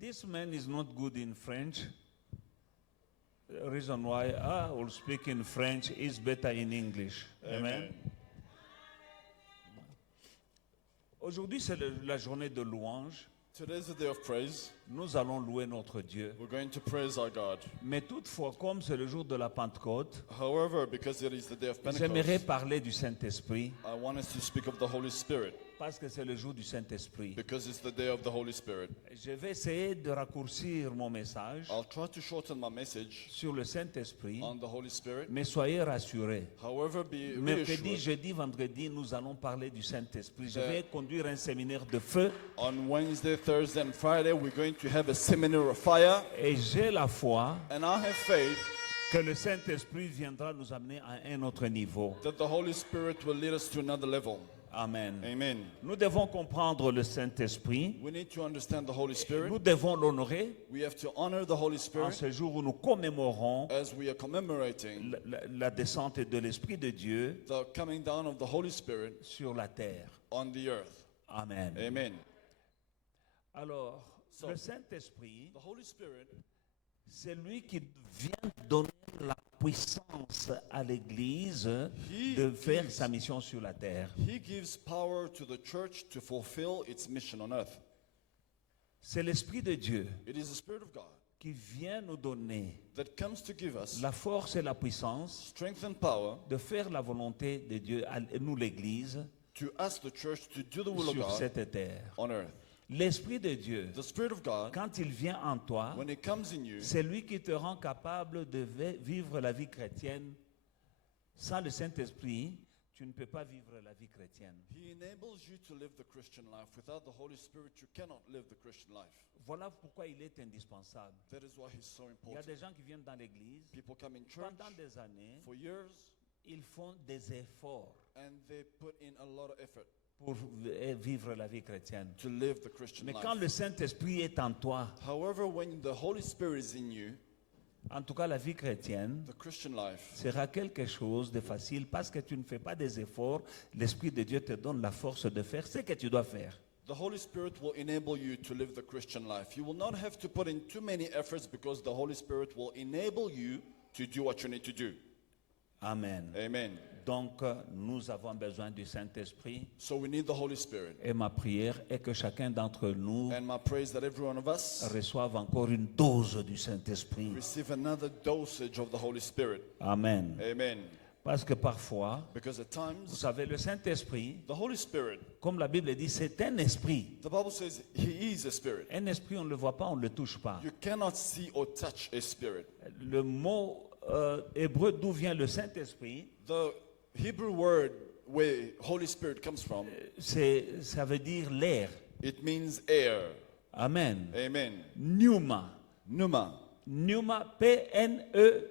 This man is not good in French. The reason why I will speak in French is better in English. Amen. Aujourd'hui, c'est la journée de louange. Today's the day of praise. Nous allons louer notre Dieu. We're going to praise our God. Mais toutefois, comme c'est le jour de la Pentecôte, However, because it is the day of j'aimerais Pentecost, parler du Saint-Esprit I want us to speak of the Holy Spirit parce que c'est le jour du Saint-Esprit. because it's the day of the Holy Spirit. Je vais essayer de raccourcir mon message I'll try to shorten my message sur le Saint-Esprit, on the Holy Spirit. mais soyez rassurés. However, be Mercredi, reassured, jeudi, vendredi, nous allons parler du Saint-Esprit. Je vais conduire un séminaire de feu on Wednesday, Thursday, and Friday, we're going to have a seminar of fire. et j'ai la foi And I have faith que le Saint-Esprit viendra nous amener à un autre niveau. that the Holy Spirit will lead us to another level. Amen. Amen. Nous devons comprendre le Saint-Esprit. We need to understand the Holy Spirit. Nous devons l'honorer We have to honor the Holy en Spirit ce jour où nous commémorons as we are commemorating la descente de l'Esprit de Dieu the coming down of the Holy Spirit sur la terre. on the earth. Amen. Amen. Alors, So, le Saint-Esprit, The Holy Spirit, c'est lui qui vient donner la puissance à l'Église de faire sa mission sur la terre. He gives power to the church to fulfill its mission on earth. C'est l'Esprit de Dieu It is the Spirit of God qui vient nous donner that comes to give us la force et la puissance strength and power de faire la volonté de Dieu, nous l'Église, to ask the church to do the will of sur God cette terre. on earth. L'Esprit de Dieu, The Spirit of God, quand il vient en toi, when it comes in you, c'est lui qui te rend capable de vivre la vie chrétienne. Sans le Saint-Esprit, tu ne peux pas vivre la vie chrétienne. He enables you to live the Christian life. Without the Holy Spirit, you cannot live the Christian life. Voilà pourquoi il est indispensable. That is why He's so Il y a important. des gens qui viennent dans l'église, People come in church pendant des années, for years ils font des efforts and they put in a lot of effort pour vivre la vie chrétienne. to live the Christian Mais quand life. le Saint-Esprit est en toi, However, when the Holy Spirit is in you, en tout cas la vie chrétienne the Christian life sera quelque chose de facile parce que tu ne fais pas des efforts. L'Esprit de Dieu te donne la force de faire ce que tu dois faire. the Holy Spirit will enable you to live the Christian life. You will not have to put in too many efforts because the Holy Spirit will enable you to do what you need to do. Amen. Amen. Donc, nous avons besoin du Saint-Esprit. So we need the Holy Spirit. Et ma prière est que chacun d'entre nous And my prayer is that every one of us reçoive encore une dose du Saint-Esprit. receive another dosage of the Holy Spirit. Amen. Amen. Parce que parfois, Because at vous times, savez, le Saint-Esprit, the Holy Spirit, comme la Bible dit, c'est un esprit. the Bible says He is a spirit. Un esprit, on ne le voit pas, on ne le touche pas. You cannot see or touch a spirit. Le mot hébreu d'où vient le Saint-Esprit, The Hebrew word where Holy Spirit comes from, ça veut dire l'air. it means air. Amen. Amen. Pneuma. Pneuma. Pneuma, P-N-E-U.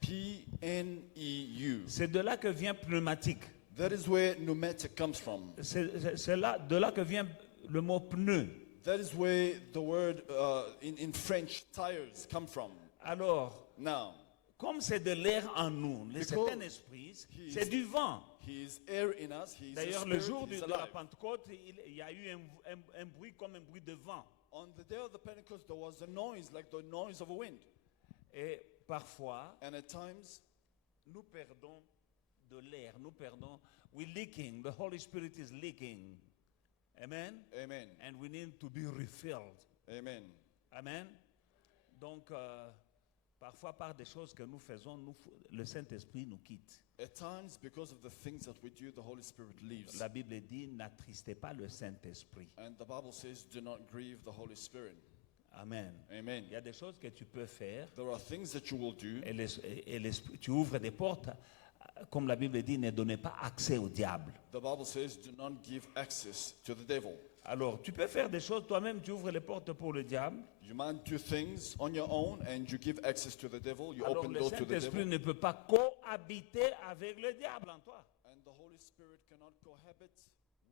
P-N-E-U. C'est de là que vient pneumatique. That is where pneumatic comes from. C'est de là que vient le mot pneu. That is where the word in French tires come from. Alors, Now, comme c'est de l'air en nous, c'est Because un esprit, he is- c'est du vent. He is air in us. He is a D'ailleurs, le jour spirit. He's de la alive. Pentecôte, il y a eu un bruit comme un bruit de vent. On the day of the Pentecost, there was a noise like the noise of a wind. Et parfois, And at times, nous perdons de l'air, we're leaking, the Holy Spirit is leaking. Amen? amen. And we need to be refilled. Amen. Amen? Donc, parfois, par des choses que nous faisons, le Saint-Esprit nous quitte. At times, because of the things that we do, the Holy Spirit leaves. La Bible dit, n'attristez pas le Saint-Esprit. And the Bible says, do not grieve the Holy Spirit. Amen. Amen. Il y a des choses que tu peux faire There are things that you will do, et tu ouvres des portes. Comme la Bible dit, ne donnez pas accès au diable. the Bible says, do not give access to the devil. Alors, tu peux faire des choses toi-même, tu ouvres les portes pour le diable. You might do things on your own and you give access to the devil. You Alors, open le doors to the Saint-Esprit devil. ne peut pas cohabiter avec le diable en toi. And the Holy Spirit cannot cohabit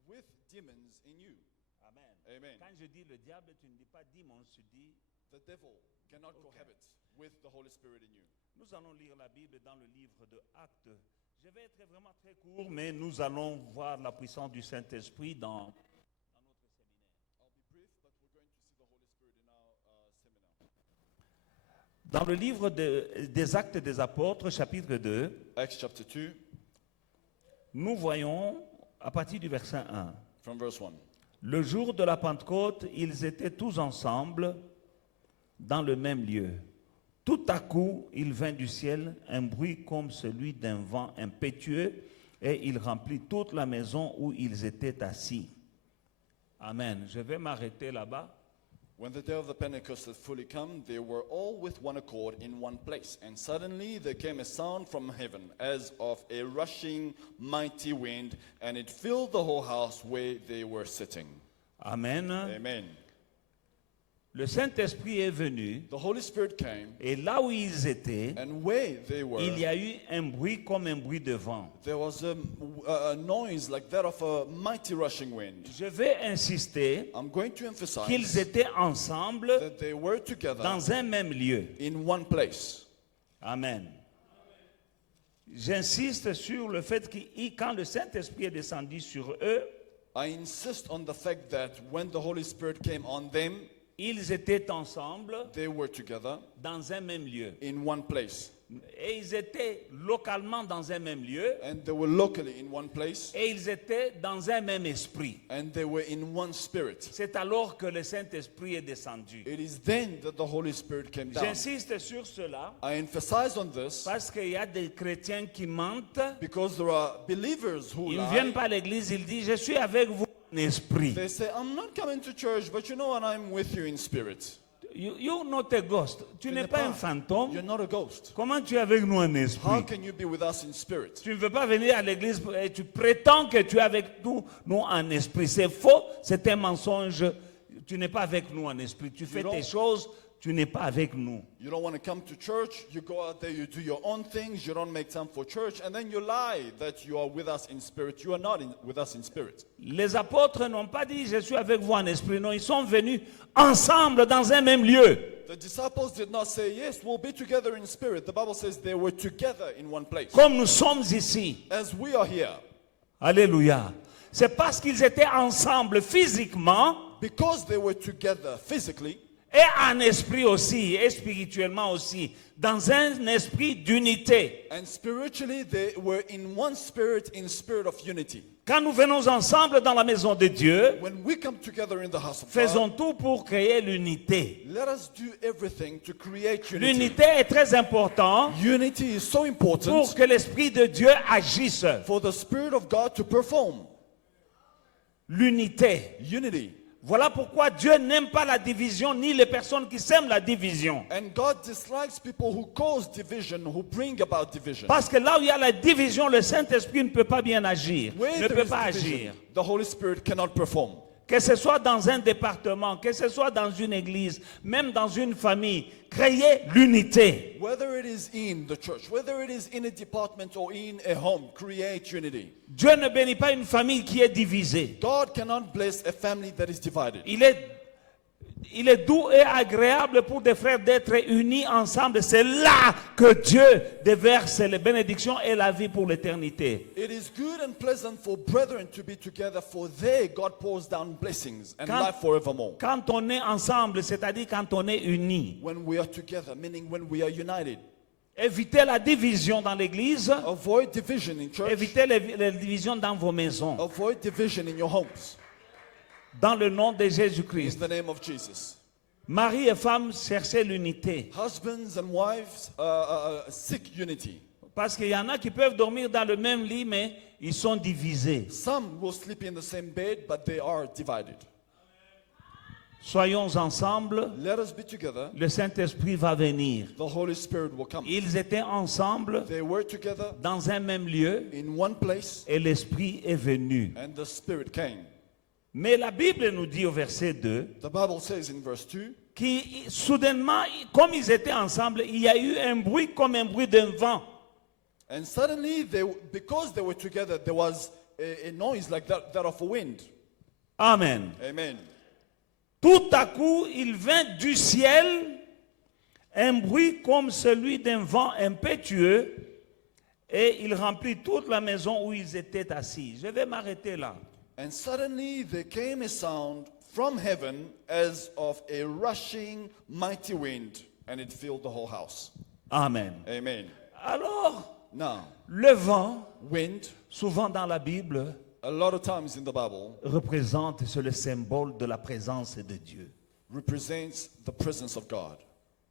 with demons in you. Amen. Amen. Quand je dis le diable, tu ne dis pas démon, tu dis. The devil cannot cohabit with the Holy Spirit in you. Nous allons lire la Bible dans le livre de Actes. Je vais être vraiment très court, mais nous allons voir la puissance du Saint-Esprit dans notre séminaire. I'll be brief, but we're going to see the Dans le livre des Actes des Apôtres, chapitre 2, Acts chapter 2, nous voyons à partir du verset 1. from verse 1. Le jour de la Pentecôte, ils étaient tous ensemble dans le même lieu. Tout à coup, il vint du ciel un bruit comme celui d'un vent impétueux et il remplit toute la maison où ils étaient assis. Amen. Je vais m'arrêter là-bas. When the day of the Pentecost had fully come, they were all with one accord in one place. And suddenly there came a sound from heaven, as of a rushing mighty wind, and it filled the whole house where they were sitting. Amen. Amen. Le Saint-Esprit est venu The Holy Spirit came, et là où ils étaient, and where they were, il y a eu un bruit comme un bruit de vent. there was a noise like that of a mighty rushing wind. Je vais insister I'm going to qu'ils emphasize étaient ensemble that they were together dans un même lieu. in one place. Amen. J'insiste sur le fait que quand le Saint-Esprit est descendu sur eux, I insist on the fact that when the Holy Spirit came on them, ils étaient ensemble they were together dans un même lieu. in one place. Et ils étaient localement dans un même lieu. And they were locally in one place. Et ils étaient dans un même esprit. And they were in one spirit. C'est alors que le Saint-Esprit est descendu. It is then that the Holy Spirit came down. J'insiste sur cela I emphasize on this parce qu'il y a des chrétiens qui mentent. because there are believers who Ils ne viennent lie. pas à l'église, ils disent, je suis avec vous en esprit. They say, I'm not coming to church, but you know what? I'm with you in spirit. You're not a ghost. Tu n'es pas un fantôme. You're not a ghost. Comment tu es avec nous en How esprit? can you be with us in spirit? Tu ne veux pas venir à l'église et tu prétends que tu es avec nous en esprit. C'est faux, c'est un mensonge. Tu n'es pas avec nous en esprit. Tu fais tes choses, tu n'es pas avec nous. You don't want to come to church. You go out there, you do your own things. You don't make time for church. And then you lie that you are with us in spirit. You are not with us in spirit. Les apôtres n'ont pas dit je suis avec vous en esprit. Non, ils sont venus ensemble dans un même lieu. The disciples did not say, yes, we'll be together in spirit. The Bible says they were together in one place. Comme nous sommes ici. As we are here, Alléluia. C'est parce qu'ils étaient ensemble physiquement because they were together physically et en esprit aussi, et spirituellement aussi, dans un esprit d'unité. and spiritually, they were in one spirit, in spirit of unity. Quand nous venons ensemble dans la maison de Dieu, When we come together in the house of faisons God, tout pour créer l'unité. let us do everything to create unity. L'unité est très importante Unity is so important pour que l'Esprit de Dieu agisse. for the Spirit of God to perform. L'unité. Unity. Voilà pourquoi Dieu n'aime pas la division ni les personnes qui sèment la division. And God dislikes people who cause division, who bring about division. Parce que là où il y a la division, le Saint-Esprit ne peut pas bien agir, Where ne there peut is pas division, agir. the Holy Spirit cannot perform. Que ce soit dans un département, que ce soit dans une église, même dans une famille, créer l'unité. Whether it is in the church, whether it is in a department or in a home, create unity. Dieu ne bénit pas une famille qui est divisée. God cannot bless a family that is divided. Il est doux et agréable pour des frères d'être unis ensemble. C'est là que Dieu déverse les bénédictions et la vie pour l'éternité. It is good and pleasant for brethren to be together, for there God pours down blessings and Quand- life forevermore. Quand on est ensemble, c'est-à-dire quand on est unis, When we are together, meaning when we are united. évitez la division dans l'église, Avoid division in church. évitez les divisions dans vos maisons. Avoid division in your homes. Dans le nom de In Jésus-Christ. the name of Jesus. Mari et femme, cherchez l'unité. Husbands and wives seek unity. Parce qu'il y en a qui peuvent dormir dans le même lit, mais ils sont divisés. Some will sleep in the same bed, but they are divided. Soyons ensemble, Let us be together. le Saint-Esprit va venir. The Holy Spirit will come. Ils étaient ensemble They were together dans un même lieu in one place, et l'Esprit est venu. and the Spirit came. Mais la Bible nous dit au verset 2 The Bible says in verse 2, que soudainement, comme ils étaient ensemble, il y a eu un bruit comme un bruit d'un vent. and suddenly, because they were together, there was a noise like that of a wind. Amen. Amen. Tout à coup, il vint du ciel un bruit comme celui d'un vent impétueux et il remplit toute la maison où ils étaient assis. Je vais m'arrêter là. And suddenly there came a sound from heaven as of a rushing mighty wind, and it filled the whole house. Amen. Amen. Alors, Now, le vent, wind, souvent dans la Bible, a lot of times in the Bible, représente, c'est le symbole de la présence de Dieu. represents the presence of God.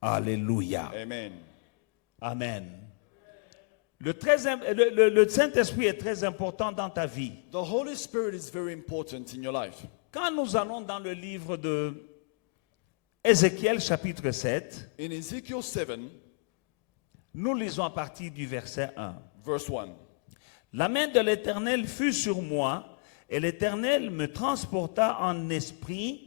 Alléluia. Amen. Amen. Le Saint-Esprit est très important dans ta vie. The Holy Spirit is very important in your life. Quand nous allons dans le livre de Ézéchiel chapitre 7, In Ezekiel 7, nous lisons à partir du verset 1. verse 1. La main de l'Éternel fut sur moi, et l'Éternel me transporta en esprit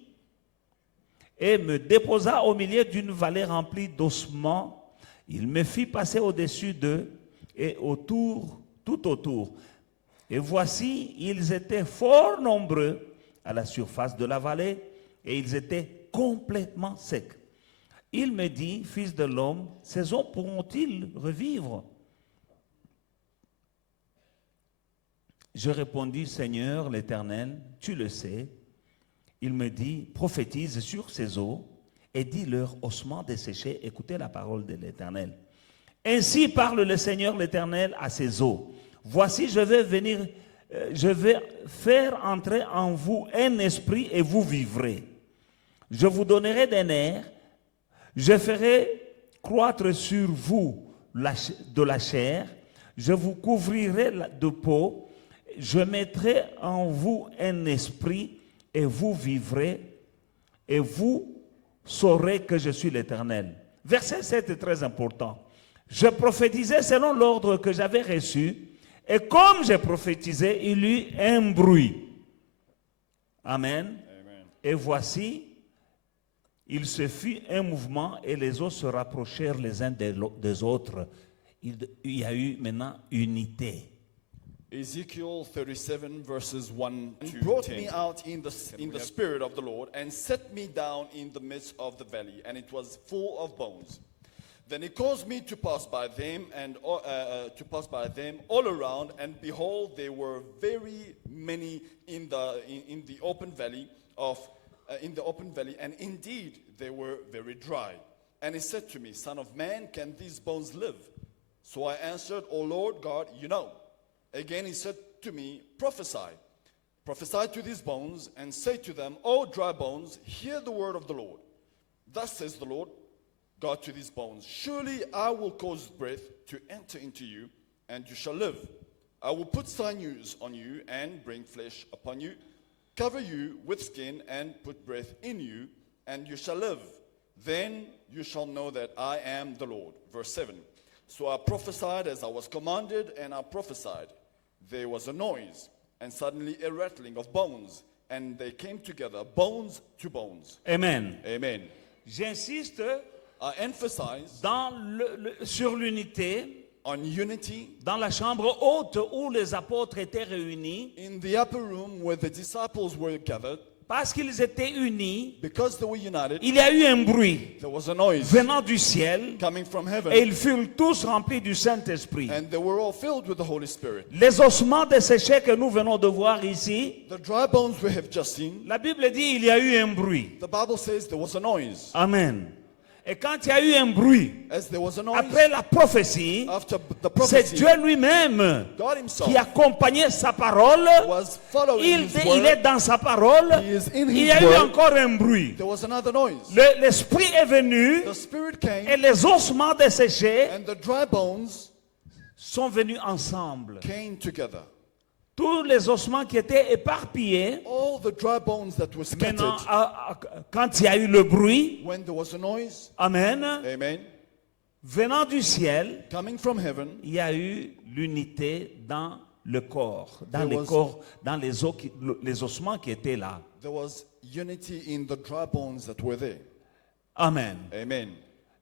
et me déposa au milieu d'une vallée remplie d'ossements. Il me fit passer au-dessus d'eux et tout autour. Et voici, ils étaient fort nombreux à la surface de la vallée, et ils étaient complètement secs. Il me dit, fils de l'homme, ces hommes pourront-ils revivre? Je répondis, Seigneur l'Éternel, tu le sais. Il me dit, prophétise sur ces eaux et dis-leur, ossements desséchés, écoutez la parole de l'Éternel. Ainsi parle le Seigneur l'Éternel à ces eaux. Voici, je vais faire entrer en vous un esprit et vous vivrez. Je vous donnerai des nerfs, je ferai croître sur vous de la chair, je vous couvrirai de peau, je mettrai en vous un esprit et vous vivrez et vous saurez que je suis l'Éternel. Verset 7 est très important. Je prophétisais selon l'ordre que j'avais reçu, et comme j'ai prophétisé, il y eut un bruit. Amen. Amen. Et voici, il se fit un mouvement et les os se rapprochèrent les uns des autres. Il y a eu maintenant unité. Ezekiel 37 verses 1 to 10. Brought me out in the spirit of the Lord and set me down in the midst of the valley, and it was full of bones. Then he caused me to pass by them all around, and behold, there were very many in the open valley and indeed they were very dry. And he said to me, Son of man, can these bones live? So I answered, O Lord God, you know. Again he said to me, prophesy. Prophesy to these bones and say to them, O dry bones, hear the word of the Lord. Thus says the Lord God to these bones, surely I will cause breath to enter into you, and you shall live. I will put sinews on you and bring flesh upon you, cover you with skin and put breath in you, and you shall live. Then you shall know that I am the Lord. Verse 7. So I prophesied as I was commanded, and I prophesied. There was a noise, and suddenly a rattling of bones, and they came together, bones to bones. Amen. Amen. J'insiste I emphasize sur l'unité on unity dans la chambre haute où les apôtres étaient réunis, in the upper room where the disciples were gathered. parce qu'ils étaient unis. Because they were united, Il y a eu un bruit there was a noise venant du ciel, coming from heaven, et ils furent tous remplis du Saint-Esprit. and they were all filled with the Holy Spirit. Les ossements desséchés que nous venons de voir ici, The dry bones we have just seen, la Bible dit il y a eu un bruit. the Bible says there was a noise. Amen. Et quand il y a eu un bruit, As there was a noise, après la prophétie, after the c'est prophecy, Dieu lui-même God himself qui accompagnait sa parole. was following Il his est word. dans sa parole. He is in Il his y a eu word. encore un bruit. There was another noise. L'Esprit est venu The Spirit et came, les ossements desséchés and the dry bones sont venus ensemble. came together. Tous les ossements qui étaient éparpillés, All the dry bones that were maintenant, scattered quand il y a eu le bruit, when there was a noise, Amen, amen, venant du ciel, coming from heaven, il y a eu l'unité dans le corps, dans There les was- corps, dans les ossements qui étaient là. there was unity in the dry bones that were there. Amen. Amen.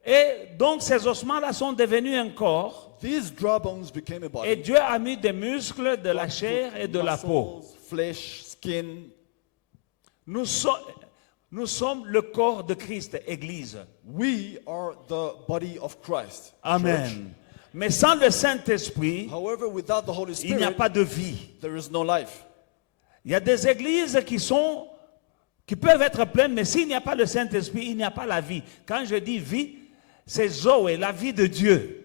Et donc ces ossements-là sont devenus un corps, These dry bones became a et body. Dieu a mis des muscles, de la chair et de la peau. Muscles, flesh, skin. Nous sommes le corps de Christ, Église. We are the body of Christ. Church. Amen. Mais sans le Saint-Esprit, However, without the Holy il n'y a Spirit, pas de vie. there is no life. Il y a des églises qui peuvent être pleines, mais s'il n'y a pas le Saint-Esprit, il n'y a pas la vie. Quand je dis vie, c'est Zoé, la vie de Dieu.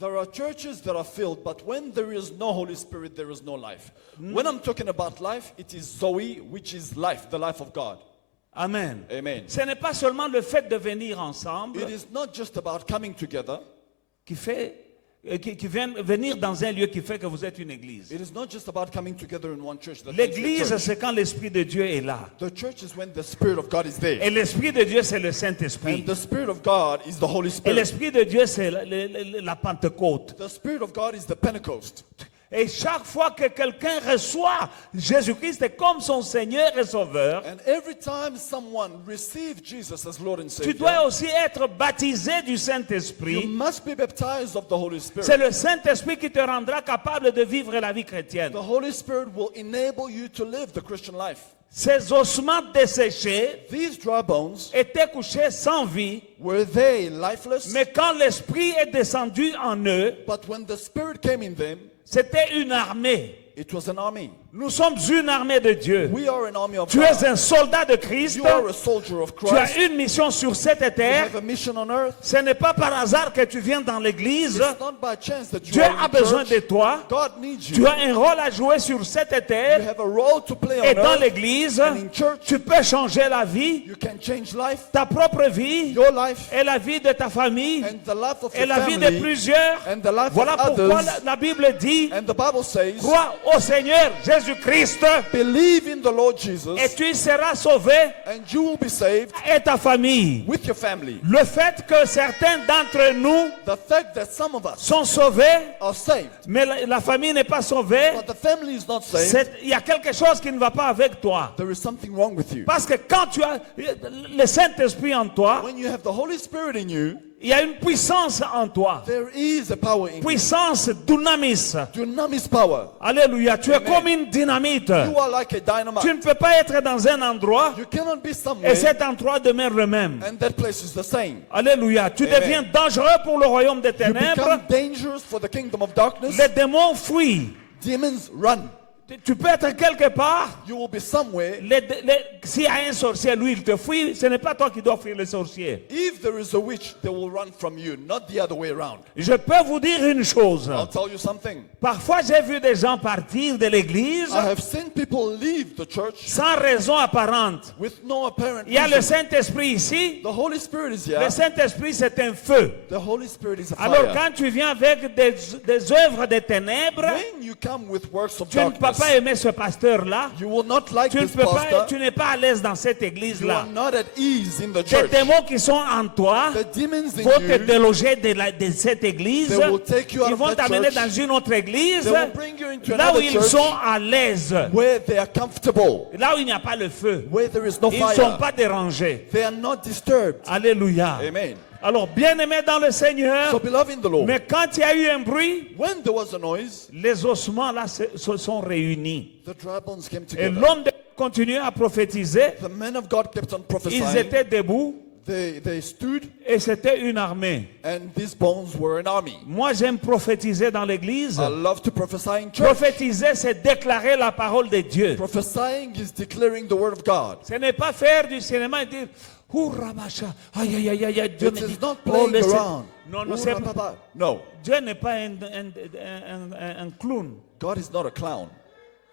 There are churches that are filled, but when there is no Holy Spirit, there is no life. When I'm talking about life, it is Zoe, which is life, the life of God. Amen. Amen. Ce n'est pas seulement le fait de venir ensemble It is not just about coming together. qui vient venir dans un lieu qui fait que vous êtes une église. It is not just about coming together in one church. That makes it a L'église, church. c'est quand l'Esprit de Dieu est là. The church is when the Spirit of God is there. Et l'Esprit de Dieu, c'est le Saint-Esprit. And the Spirit of God is the Holy Et Spirit. l'Esprit de Dieu, c'est la Pentecôte. The Spirit of God is the Pentecost. Et chaque fois que quelqu'un reçoit Jésus-Christ comme son Seigneur et Sauveur, And every time someone receives Jesus as Lord and tu Savior, dois aussi être baptisé du you Saint-Esprit. must be baptized of the Holy C'est Spirit. le Saint-Esprit qui te rendra capable de vivre la vie chrétienne. The Holy Spirit will enable you to live the Christian life. Ces ossements desséchés These dry bones, étaient couchés sans vie, were they lifeless? mais quand l'Esprit est descendu en eux, But when the Spirit came in them, c'était une armée. it was an army. Nous sommes une armée de Dieu. We are an army of Tu es God. un soldat de Christ. You are a soldier of Tu as Christ. une mission sur cette You terre. have a mission on earth. Ce n'est pas par hasard que tu viens dans l'église. It's not by chance that you Dieu are a in besoin church. de toi. God needs Tu you. as un rôle à jouer sur cette You terre. have a role to play Et on dans earth. l'église, And in church, tu peux changer la vie, you can change life, ta propre vie, your life, et la vie de ta famille, and the life of et your la vie de family, plusieurs. and the life Voilà of pourquoi others. la Bible dit, And the Bible says, crois au Seigneur Jésus-Christ believe in the Lord Jesus, et tu seras sauvé and you will be saved et ta famille. with your family. Le fait que certains d'entre nous The fact that some of us sont sauvés, are saved, mais la famille n'est pas sauvée, but the family is not saved, il y a quelque chose qui ne va pas avec toi. there is something wrong with you. Parce que quand tu as le Saint-Esprit en toi, When you have the Holy Spirit in you, il y a une puissance en toi. there is a power in you. Puissance dynamis. Dunamis power. Alléluia. Tu es Amen. comme une dynamite. You are like a Tu dynamite. ne peux pas être dans un endroit You cannot be et somewhere cet endroit demeure le même. and that place is the same. Alléluia. Tu Amen. deviens dangereux pour le royaume des You ténèbres. become dangerous for the kingdom of darkness. Les démons fuient. Demons run. Tu peux être quelque part. You will be somewhere. S'il y a un sorcier, lui, il te fuit. Ce n'est pas toi qui dois fuir le sorcier. If there is a witch, they will run from you, not the other way around. Je peux vous dire une chose. I'll tell you something. Parfois, j'ai vu des gens partir de l'église I have seen people leave the church sans raison apparente. with no apparent Il y a le reason. Saint-Esprit ici. The Holy Spirit is Le here. Saint-Esprit, c'est un feu. The Holy Spirit is a Alors, fire. quand tu viens avec des œuvres de ténèbres, When you come with works of tu ne peux darkness, pas aimer ce pasteur-là. you will not like Tu ne this peux pas, pastor. tu n'es pas à l'aise dans cette You église-là. are not at ease in the Les church. démons qui sont en toi The demons in vont te you, déloger de cette église. they will take you out Ils of vont that t'amener church. dans une autre église, They will bring you into là où another ils church sont à l'aise, where they are comfortable, là où il n'y a pas le feu. where there is no Ils ne sont fire. pas dérangés. They are not disturbed. Alléluia. Amen. Alors, bien-aimés dans le Seigneur, So beloved in the Lord, mais quand il y a eu un bruit, when there was a noise, les ossements là se sont réunis. the dry bones came Et together. l'homme de Dieu continuait à prophétiser. The men of God kept on Ils prophesying. étaient debout They stood, et c'était une armée. and these bones were an army. Moi, j'aime prophétiser dans l'église. I love to prophesy in church. Prophétiser, c'est déclarer la parole de Dieu. Prophesying is declaring the word of God. Ce n'est pas faire du cinéma et dire Hurrah, macha, aïe, aïe, aïe, aïe, Dieu It me is dit, not oh, playing laissez- around. Non, non, Ooh, c'est- rapapa. No, Dieu n'est pas un clown. God is not a clown.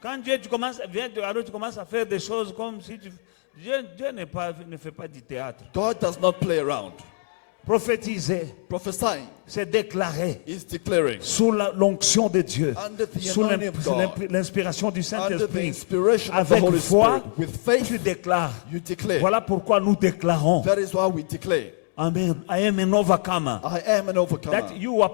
Quand Dieu alors tu commences à faire des choses comme si Dieu ne fait pas du théâtre. God does not play around. Prophétiser, Prophesying c'est déclarer is declaring sous l'onction de Dieu, Under the sous anointing of God, l'inspiration du under the Saint-Esprit. inspiration of the Avec Holy foi, Spirit. With faith, tu déclares. you declare. Voilà pourquoi nous déclarons. That is why we declare, Amen. I am an overcomer. I am an overcomer. That you are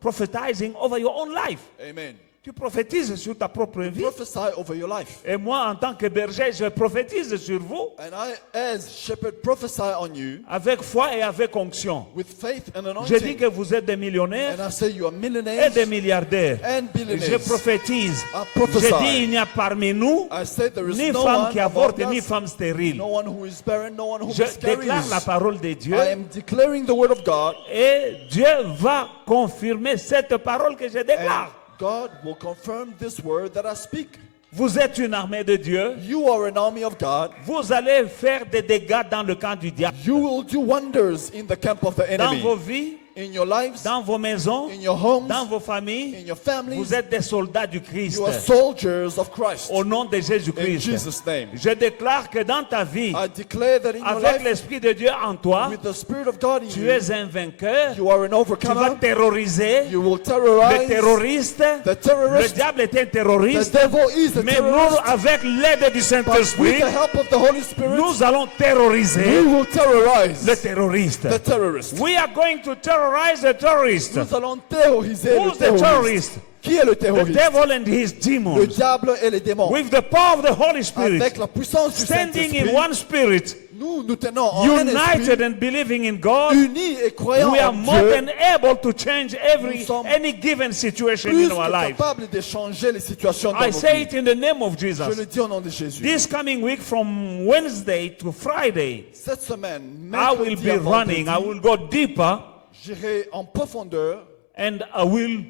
prophetizing over your own life. Amen. Tu prophétises sur ta propre vie. Prophesy over your life. Et moi, en tant que berger, je prophétise sur vous And I, as shepherd, prophesy on you avec foi et avec onction. with faith and Je dis anointing. que vous êtes des millionnaires And I say you are et millionaires des milliardaires. and Je billionaires. prophétise. I prophesy. Je dis, il n'y a parmi nous I say there is ni no femme one qui avorte, among ni us, femme stérile. no one who is barren, no one who Je miscarries. déclare la parole de Dieu I am declaring the word of God, et Dieu va confirmer cette parole que je déclare. and God will confirm this word that I speak. Vous êtes une armée de Dieu. You are an army of God. Vous allez faire des dégâts dans le camp du diable. You will do wonders in the camp of the Dans enemy. vos vies, In your lives, dans vos maisons, in your homes, dans vos familles, in your families. vous êtes des soldats du Christ. You are soldiers of Christ. Au nom de In Jésus-Christ. Jesus' name. Je déclare que dans ta vie, I declare that in your avec life, l'Esprit de Dieu en toi, with the Spirit of God in tu you, es un vainqueur. you are an Tu vas overcomer. terroriser You will le terrorize terroriste. the Le terrorist. diable est un The terroriste. devil is a Mais nous, terrorist. avec l'aide du But with Saint-Esprit, the help of the Holy Spirit, nous allons terroriser we will terrorize le terroriste. the terrorist. We are going to terrorize the terrorist. Nous allons terroriser le Who's the terroriste. terrorist? Qui est le The terroriste? devil and his Le demons. diable et les démons. With the power of the Holy Spirit. Avec la puissance du Standing in Saint-Esprit, one spirit. nous tenons en un United esprit, and believing in God. unis et croyants We are en more Dieu, than able to change Nous sommes any given situation plus in our que life. capables de changer les situations dans I nos say vies. it in the name of Je Jesus. le dis au nom de Jésus. This coming week from Wednesday to Friday, Cette semaine, I will mercredi be à running. I vendredi, will go deeper j'irai en profondeur and I will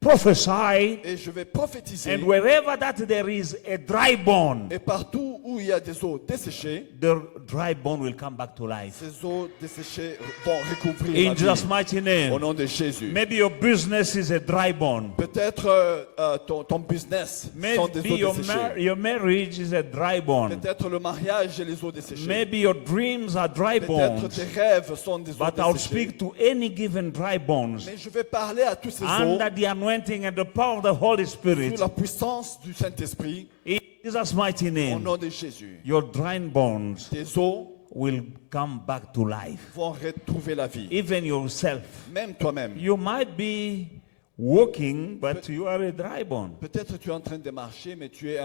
prophesy. et je vais prophétiser. And wherever that there is a dry bone, Et partout où il y a des eaux desséchées, the dry bone will come back to life. ces eaux desséchées vont recouvrir la In vie. Jesus' mighty Au name. nom de Jésus. Maybe your business is a dry bone. Peut-être ton business sont des Maybe eaux desséchées. your marriage is a dry bone. Peut-être le mariage et les eaux desséchées. Maybe your dreams are dry Peut-être bones. tes rêves sont des eaux But I'll desséchées. speak to any given dry bones Mais je vais parler à tous ces eaux under the anointing and the power of the Holy sous Spirit. la puissance du Saint-Esprit. In Jesus' mighty Au name, nom de Jésus. your dry bones Tes eaux will come back to life. vont retrouver la vie. Even yourself. Même toi-même. You might be walking, but you are a dry bone. Peut-être tu es en train de marcher, mais tu es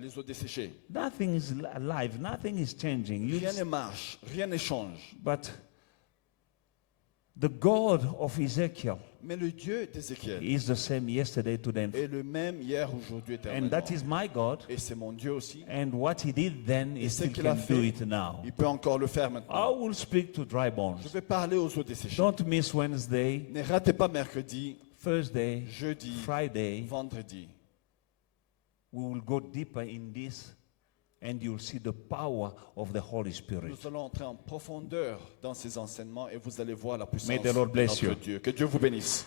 les eaux desséchées. Nothing is alive. Nothing is changing. Rien ne marche, rien ne change. But the God of Ezekiel Mais le Dieu d'Ézéchiel is the same yesterday, today, and est le même hier, aujourd'hui, and that éternellement. is my God. Et c'est mon Dieu aussi. And what he did then, he Et ce still qu'il a can do fait, it now. il peut encore le faire I maintenant. will speak to dry bones. Je vais parler aux eaux desséchées. Don't miss Wednesday, Ne ratez pas mercredi, Thursday, jeudi, Friday. vendredi. We will go deeper in this and you'll see the power of the Holy Spirit. Nous allons entrer en profondeur dans ces enseignements et vous allez voir la puissance May de the Lord bless notre you. Dieu. Que Dieu vous bénisse.